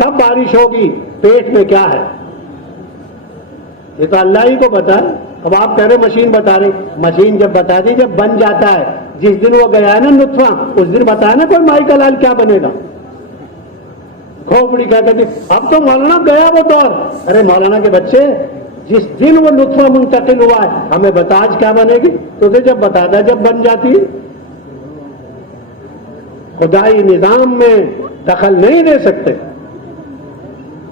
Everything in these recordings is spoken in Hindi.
कब बारिश होगी, पेट में क्या है, ये तो अल्लाह ही को पता है। अब आप कह रहे मशीन बता रही, मशीन जब बता दी, जब बन जाता है, जिस दिन वो गया है ना नुत्फा, उस दिन बताया ना कोई माई का लाल क्या बनेगा। खोपड़ी कहते थे अब तो मौलाना गया वो दौर। अरे मौलाना के बच्चे, जिस दिन वो नुत्फा मुंतकिल हुआ है, हमें बता आज क्या बनेगी, तुझे जब बता दा जब बन जाती है। खुदाई निजाम में दखल नहीं दे सकते।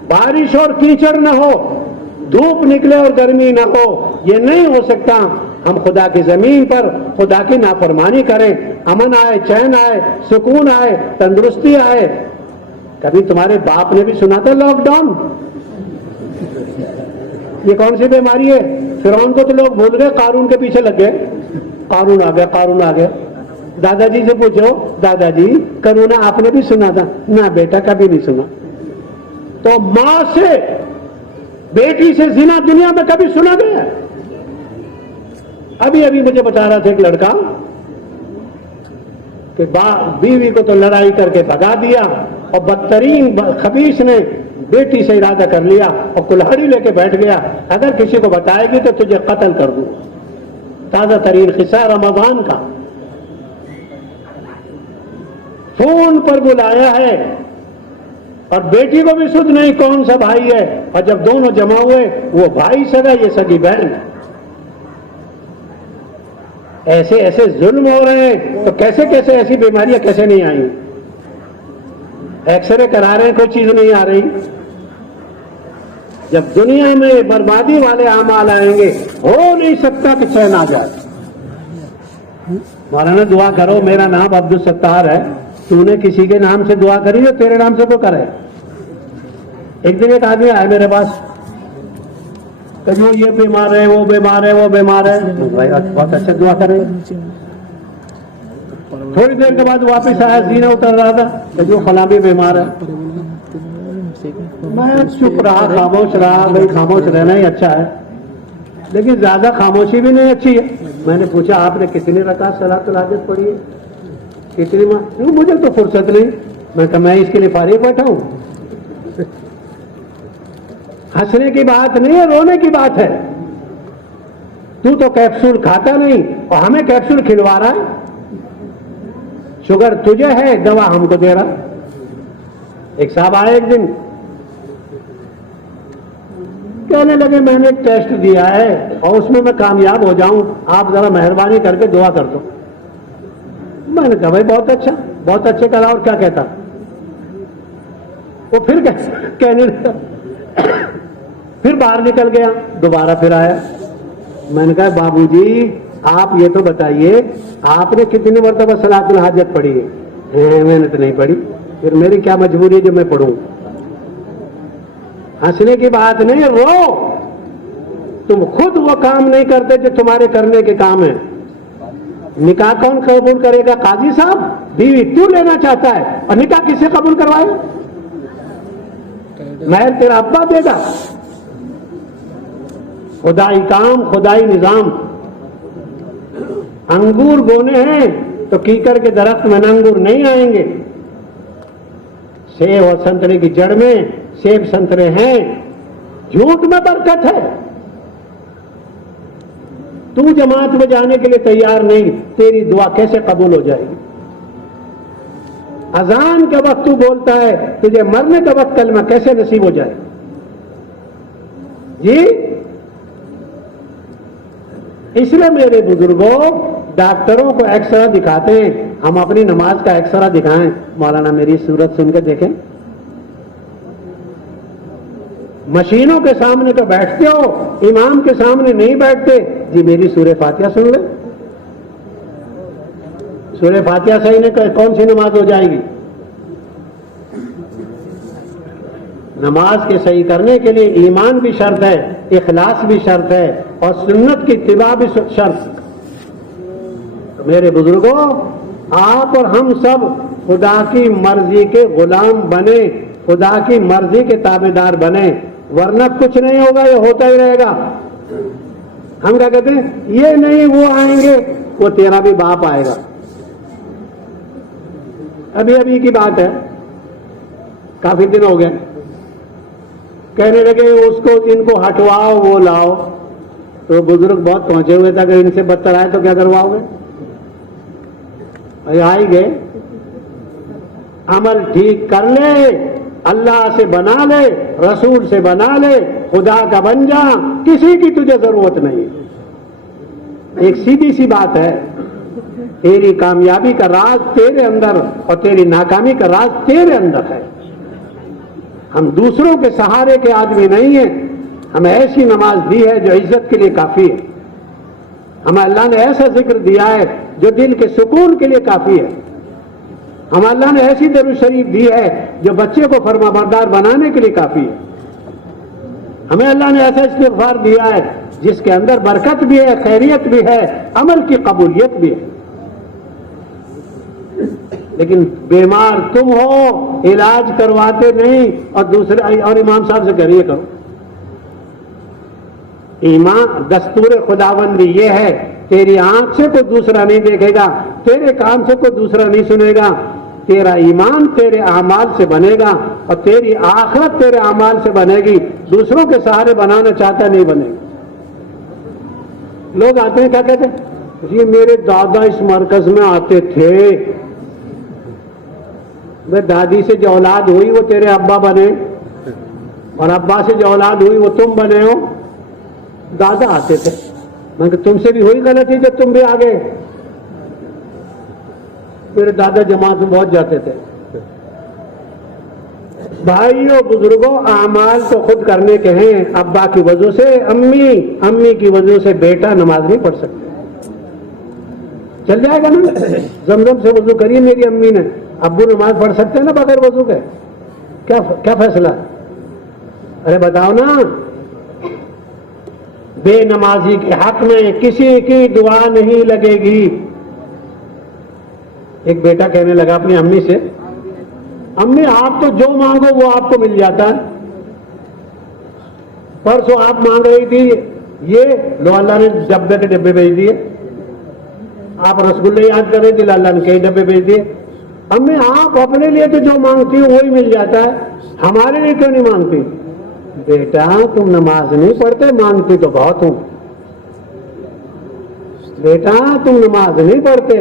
बारिश और कीचड़ न हो, धूप निकले और गर्मी न हो, ये नहीं हो सकता। हम खुदा की जमीन पर खुदा की नाफरमानी करें, अमन आए, चैन आए, सुकून आए, तंदुरुस्ती आए। कभी तुम्हारे बाप ने भी सुना था लॉकडाउन? ये कौन सी बीमारी है? फिरौन को तो लोग भूल गए, कारून के पीछे लग गए। कारून आ गया, कारून आ गया। दादाजी से पूछो, दादाजी करोना आपने भी सुना था? ना बेटा, कभी नहीं सुना। तो मां से बेटी से जिना दुनिया में कभी सुना गया? अभी अभी मुझे बता रहा था एक लड़का कि बीवी को तो लड़ाई करके भगा दिया और बदतरीन खबीस ने बेटी से इरादा कर लिया और कुल्हाड़ी लेके बैठ गया, अगर किसी को बताएगी तो तुझे कत्ल कर दूं। ताजा तरीन किस्सा रमजान का। फोन पर बुलाया है और बेटी को भी सुध नहीं कौन सा भाई है, और जब दोनों जमा हुए, वो भाई सगा, ये सगी बहन। ऐसे ऐसे जुल्म हो रहे हैं, तो कैसे कैसे ऐसी बीमारियां कैसे नहीं आई? एक्सरे करा रहे हैं, कोई चीज नहीं आ रही। जब दुनिया में बर्बादी वाले आमाल आएंगे, हो नहीं सकता कि चैन आ जाए। मौलाना दुआ करो, मेरा नाम अब्दुल सत्तार है, तूने किसी के नाम से दुआ करी जो तेरे नाम से को करे? एक दिन एक आदमी आया मेरे पास, कहो ये बीमार है, वो बीमार है, वो बीमार है। भाई बहुत अच्छा दुआ करे। थोड़ी देर के बाद वापस आया, सीने उतर रहा था, कहो फला भी बीमार है। मैं चुप रहा, खामोश रहा। भाई खामोश रहना ही अच्छा है, लेकिन ज्यादा खामोशी भी नहीं अच्छी है। मैंने पूछा आपने कितनी रकात सलातुल हाजत पढ़ी है? कितनी माँ? मुझे तो फुर्सत नहीं। मैं कहा मैं इसके लिए फारिग बैठा हूं। हंसने की बात नहीं है, रोने की बात है। तू तो कैप्सूल खाता नहीं और हमें कैप्सूल खिलवा रहा है। शुगर तुझे है, दवा हमको दे रहा। एक साहब आए एक दिन, कहने लगे मैंने एक टेस्ट दिया है और उसमें मैं कामयाब हो जाऊं, आप जरा मेहरबानी करके दुआ कर दो। मैंने कहा भाई बहुत अच्छा, बहुत अच्छे करा। और क्या कहता? वो फिर कहने लगा, फिर बाहर निकल गया, दोबारा फिर आया। मैंने कहा बाबूजी आप ये तो बताइए, आपने कितनी मरतबा सलातुल हाजत पढ़ी है? मैंने तो नहीं पढ़ी। फिर मेरी क्या मजबूरी है जो मैं पढ़ूं? हंसने की बात नहीं, रो। तुम खुद वो काम नहीं करते जो तुम्हारे करने के काम है। निकाह कौन कबूल करेगा? काजी साहब। बीवी तू लेना चाहता है और निकाह किसे कबूल करवाएगा? महर तेरा अब्बा देगा। खुदाई काम, खुदाई निजाम। अंगूर बोने हैं तो कीकर के दरख्त में अंगूर नहीं आएंगे। सेब और संतरे की जड़ में सेब संतरे हैं। झूठ में बरकत है। तू जमात में जाने के लिए तैयार नहीं, तेरी दुआ कैसे कबूल हो जाएगी? अजान के वक्त तू बोलता है, तुझे मरने के वक्त कलमा कैसे नसीब हो जाए? जी, इसलिए मेरे बुजुर्गों, डॉक्टरों को एक्सरा दिखाते हैं, हम अपनी नमाज का एक्सरा दिखाएं। मौलाना मेरी सूरत सुन के देखें। मशीनों के सामने तो बैठते हो, इमाम के सामने नहीं बैठते। जी मेरी सूरह फातिहा सुन ले। सूरह फातिहा सही ने कौन सी नमाज हो जाएगी? नमाज के सही करने के लिए ईमान भी शर्त है, इखलास भी शर्त है और सुन्नत की इत्तिबा भी शर्त। तो मेरे बुजुर्गों, आप और हम सब खुदा की मर्जी के गुलाम बने, खुदा की मर्जी के ताबेदार बने, वरना कुछ नहीं होगा, ये होता ही रहेगा। हम क्या कहते हैं? ये नहीं वो आएंगे, वो तेरा भी बाप आएगा। अभी अभी की बात है, काफी दिन हो गए, कहने लगे उसको इनको हटवाओ वो लाओ। तो बुजुर्ग बहुत पहुंचे हुए थे, अगर इनसे बदतर आए तो क्या करवाओगे? आ ही गए। अमल ठीक कर ले, अल्लाह से बना ले, रसूल से बना ले, खुदा का बन जा, किसी की तुझे जरूरत नहीं। एक सीधी सी बात है, तेरी कामयाबी का राज तेरे अंदर और तेरी नाकामी का राज तेरे अंदर है। हम दूसरों के सहारे के आदमी नहीं है। हमें ऐसी नमाज दी है जो इज्जत के लिए काफी है। हमें अल्लाह ने ऐसा जिक्र दिया है जो दिल के सुकून के लिए काफी है। हमें अल्लाह ने ऐसी दरूद शरीफ दी है जो बच्चे को फरमाबरदार बनाने के लिए काफी है। हमें अल्लाह ने ऐसा इस्तिग़फ़ार दिया है जिसके अंदर बरकत भी है, खैरियत भी है, अमल की कबूलियत भी है। लेकिन बीमार तुम हो, इलाज करवाते नहीं और दूसरे और इमाम साहब से करिए करो। ईमान दस्तूर खुदाबंदी ये है, तेरी आंख से कोई दूसरा नहीं देखेगा, तेरे कान से कोई दूसरा नहीं सुनेगा। तेरा ईमान तेरे आमाल से बनेगा और तेरी आखिरत तेरे आमाल से बनेगी। दूसरों के सहारे बनाना चाहता नहीं बनेगा। लोग आते हैं क्या कहते हैं, ये मेरे दादा इस मरकज में आते थे। वे दादी से जो औलाद हुई वो तेरे अब्बा बने और अब्बा से जो औलाद हुई वो तुम बने हो। दादा आते थे, मैं तुमसे भी हुई गलती जब तुम भी आ गए। मेरे दादा जमात में बहुत जाते थे। भाइयों बुजुर्गों, आमाल तो खुद करने के हैं। अब्बा की वजह से अम्मी, अम्मी की वजह से बेटा नमाज नहीं पढ़ सकते। चल जाएगा ना, जमजम से वजू करिए मेरी अम्मी ने, अब्बू नमाज पढ़ सकते हैं ना बगैर वजू के? क्या फैसला? अरे बताओ ना। बेनमाजी के हक में किसी की दुआ नहीं लगेगी। एक बेटा कहने लगा अपनी अम्मी से, अम्मी आप तो जो मांगो वो आपको मिल जाता है। परसों आप मांग रही थी ये, लो अल्लाह ने डब्बे के डब्बे भेज दिए। आप रसगुल्ले याद कर रही थी, अल्लाह ने कई डब्बे भेज दिए। अम्मी आप अपने लिए तो जो मांगती हो वही मिल जाता है, हमारे लिए क्यों नहीं मांगती? बेटा तुम नमाज नहीं पढ़ते, मांगती तो बहुत हूं। बेटा तुम नमाज नहीं पढ़ते।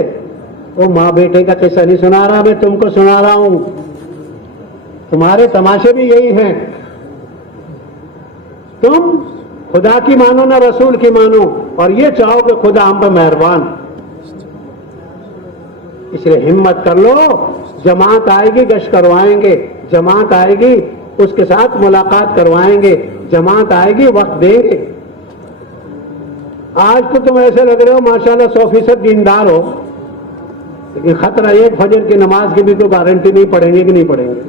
वो माँ बेटे का किस्सा नहीं सुना रहा, मैं तुमको सुना रहा हूं। तुम्हारे तमाशे भी यही हैं। तुम खुदा की मानो ना रसूल की मानो और ये चाहो कि खुदा हम पर मेहरबान। इसलिए हिम्मत कर लो, जमात आएगी गश्त करवाएंगे, जमात आएगी उसके साथ मुलाकात करवाएंगे, जमात आएगी वक्त देंगे। आज तो तुम ऐसे लग रहे हो माशाल्लाह 100% दीनदार हो, लेकिन खतरा ये फजर की नमाज की भी तो गारंटी नहीं, पढ़ेंगे कि नहीं पढ़ेंगे।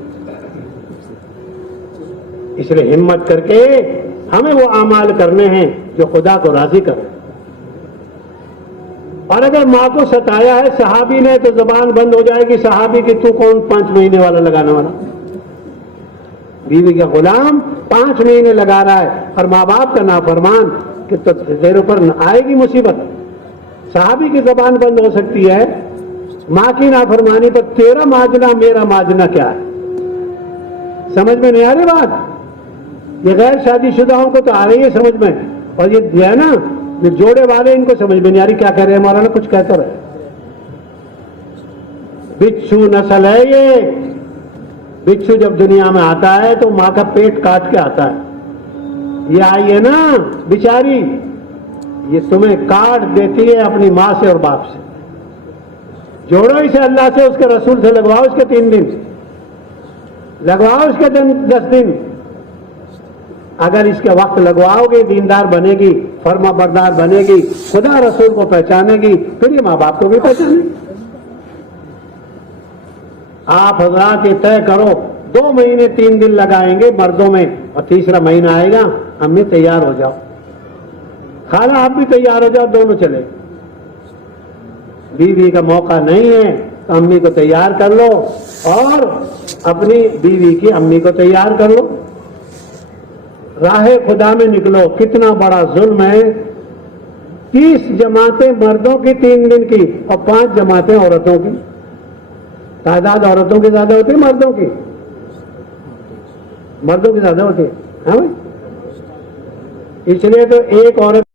इसलिए हिम्मत करके हमें वो अमाल करने हैं जो खुदा को राजी करे। और अगर माँ को सताया है सहाबी ने तो जबान बंद हो जाएगी सहाबी की, तू कौन 5 महीने वाला लगाने वाला? बीवी का गुलाम 5 महीने लगा रहा है और माँ बाप का नाफरमान कि तो तेरे ऊपर आएगी मुसीबत। सहाबी की जबान बंद हो सकती है, माँ की नाफरमानी पर तेरा माजना मेरा माजना क्या है? समझ में नहीं आ रही बात? ये गैर शादीशुदाओं को तो आ रही है समझ में, और ये जो है ना ये जोड़े वाले इनको समझ में नहीं आ रही क्या कह रहे हैं। मौलाना कुछ कहता रहे। बिच्छू नस्ल है ये। बिच्छू जब दुनिया में आता है तो माँ का पेट काट के आता है। ये आई है ना बेचारी, ये तुम्हें काट देती है अपनी माँ से और बाप से। जोड़ो इसे अल्लाह से, उसके रसूल से लगवाओ इसके 3 दिन, लगवाओ इसके 10 दिन। अगर इसके वक्त लगवाओगे दीनदार बनेगी, फर्मा बरदार बनेगी, खुदा रसूल को पहचानेगी, फिर ये माँ बाप को भी पहचानेगी। आप हजरात ये तय करो 2 महीने 3 दिन लगाएंगे मर्दों में और तीसरा महीना आएगा अम्मी तैयार हो जाओ, खाला आप भी तैयार हो जाओ, दोनों चले। बीवी का मौका नहीं है तो अम्मी को तैयार कर लो और अपनी बीवी की अम्मी को तैयार कर लो। राहे खुदा में निकलो। कितना बड़ा जुल्म है। 30 जमातें मर्दों की 3 दिन की और 5 जमातें औरतों की। तादाद औरतों की ज्यादा होती है मर्दों की? मर्दों की ज्यादा होती है। हाँ भाई, इसलिए तो एक औरत